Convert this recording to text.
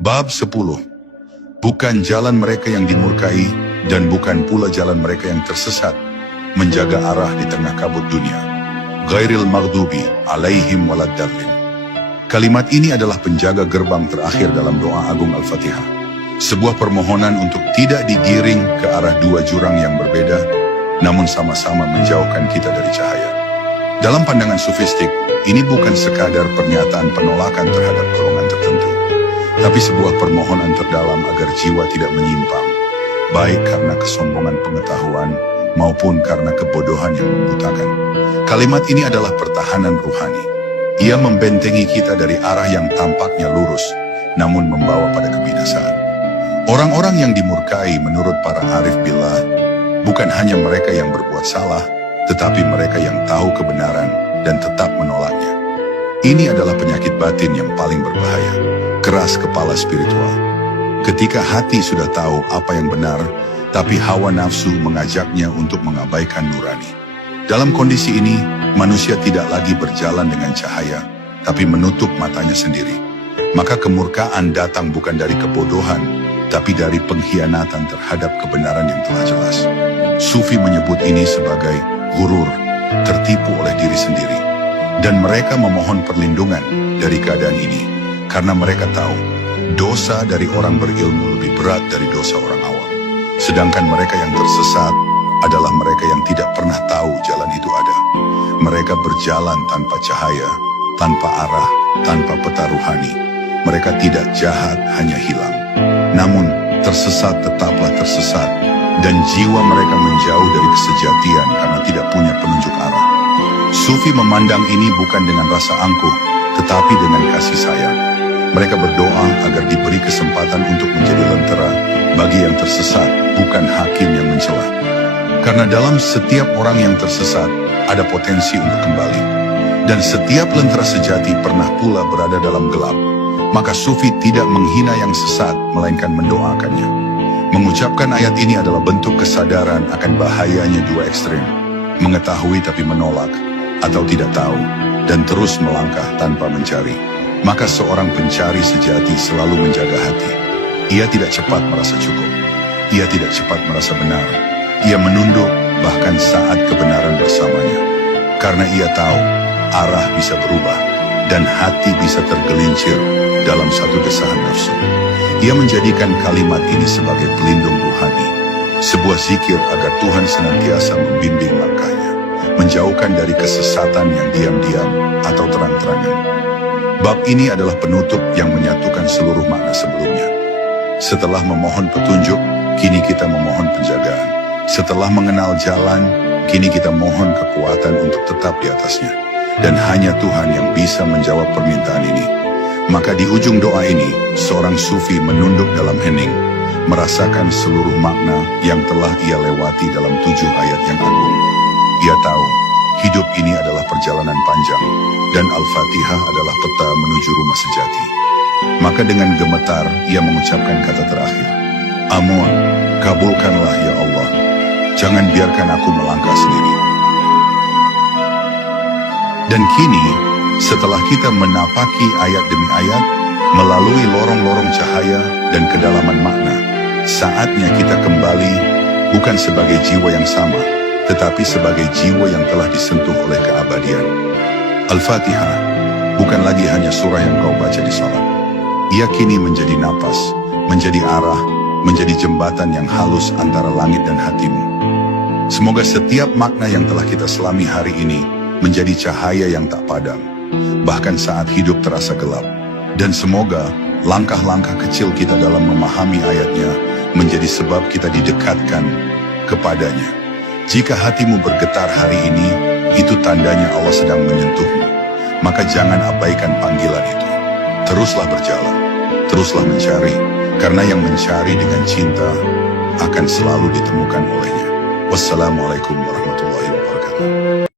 Bab 10. Bukan jalan mereka yang dimurkai, dan bukan pula jalan mereka yang tersesat, menjaga arah di tengah kabut dunia. Ghairil maghdubi alaihim waladdallin. Kalimat ini adalah penjaga gerbang terakhir dalam doa agung Al-Fatihah. Sebuah permohonan untuk tidak digiring ke arah dua jurang yang berbeda, namun sama-sama menjauhkan kita dari cahaya. Dalam pandangan sufistik, ini bukan sekadar pernyataan penolakan terhadap golongan tertentu, tapi sebuah permohonan terdalam agar jiwa tidak menyimpang, baik karena kesombongan pengetahuan maupun karena kebodohan yang membutakan. Kalimat ini adalah pertahanan ruhani. Ia membentengi kita dari arah yang tampaknya lurus, namun membawa pada kebinasaan. Orang-orang yang dimurkai menurut para arif billah, bukan hanya mereka yang berbuat salah, tetapi mereka yang tahu kebenaran dan tetap menolaknya. Ini adalah penyakit batin yang paling berbahaya, keras kepala spiritual. Ketika hati sudah tahu apa yang benar, tapi hawa nafsu mengajaknya untuk mengabaikan nurani. Dalam kondisi ini, manusia tidak lagi berjalan dengan cahaya, tapi menutup matanya sendiri. Maka kemurkaan datang bukan dari kebodohan, tapi dari pengkhianatan terhadap kebenaran yang telah jelas. Sufi menyebut ini sebagai gurur, tertipu oleh diri sendiri. Dan mereka memohon perlindungan dari keadaan ini, karena mereka tahu dosa dari orang berilmu lebih berat dari dosa orang awam. Sedangkan mereka yang tersesat adalah mereka yang tidak pernah tahu jalan itu ada. Mereka berjalan tanpa cahaya, tanpa arah, tanpa peta ruhani. Mereka tidak jahat, hanya hilang. Namun, tersesat tetaplah tersesat, dan jiwa mereka menjauh dari kesejatian karena tidak punya penunjuk arah. Sufi memandang ini bukan dengan rasa angkuh, tetapi dengan kasih sayang. Mereka berdoa agar diberi kesempatan untuk menjadi lentera bagi yang tersesat, bukan hakim yang mencela. Karena dalam setiap orang yang tersesat, ada potensi untuk kembali. Dan setiap lentera sejati pernah pula berada dalam gelap. Maka Sufi tidak menghina yang sesat, melainkan mendoakannya. Mengucapkan ayat ini adalah bentuk kesadaran akan bahayanya dua ekstrem. Mengetahui tapi menolak, atau tidak tahu, dan terus melangkah tanpa mencari. Maka seorang pencari sejati selalu menjaga hati. Ia tidak cepat merasa cukup. Ia tidak cepat merasa benar. Ia menunduk bahkan saat kebenaran bersamanya. Karena ia tahu arah bisa berubah dan hati bisa tergelincir dalam satu desahan nafsu. Ia menjadikan kalimat ini sebagai pelindung ruhani, sebuah zikir agar Tuhan senantiasa membimbing langkahnya, menjauhkan dari kesesatan yang diam-diam atau terang-terangan. Bab ini adalah penutup yang menyatukan seluruh makna sebelumnya. Setelah memohon petunjuk, kini kita memohon penjagaan. Setelah mengenal jalan, kini kita mohon kekuatan untuk tetap di atasnya. Dan hanya Tuhan yang bisa menjawab permintaan ini. Maka di ujung doa ini, seorang sufi menunduk dalam hening, merasakan seluruh makna yang telah ia lewati dalam 7 ayat yang agung. Ia tahu, hidup ini adalah perjalanan panjang, dan Al-Fatihah adalah peta menuju rumah sejati. Maka dengan gemetar, ia mengucapkan kata terakhir, Amun, kabulkanlah ya Allah, jangan biarkan aku melangkah sendiri. Dan kini, setelah kita menapaki ayat demi ayat, melalui lorong-lorong cahaya dan kedalaman makna, saatnya kita kembali bukan sebagai jiwa yang sama, tetapi sebagai jiwa yang telah disentuh oleh keabadian. Al-Fatihah bukan lagi hanya surah yang kau baca di salat. Ia kini menjadi napas, menjadi arah, menjadi jembatan yang halus antara langit dan hatimu. Semoga setiap makna yang telah kita selami hari ini menjadi cahaya yang tak padam, bahkan saat hidup terasa gelap. Dan semoga langkah-langkah kecil kita dalam memahami ayatnya menjadi sebab kita didekatkan kepadanya. Jika hatimu bergetar hari ini, itu tandanya Allah sedang menyentuhmu. Maka jangan abaikan panggilan itu. Teruslah berjalan, teruslah mencari, karena yang mencari dengan cinta akan selalu ditemukan olehnya. Wassalamualaikum warahmatullahi wabarakatuh.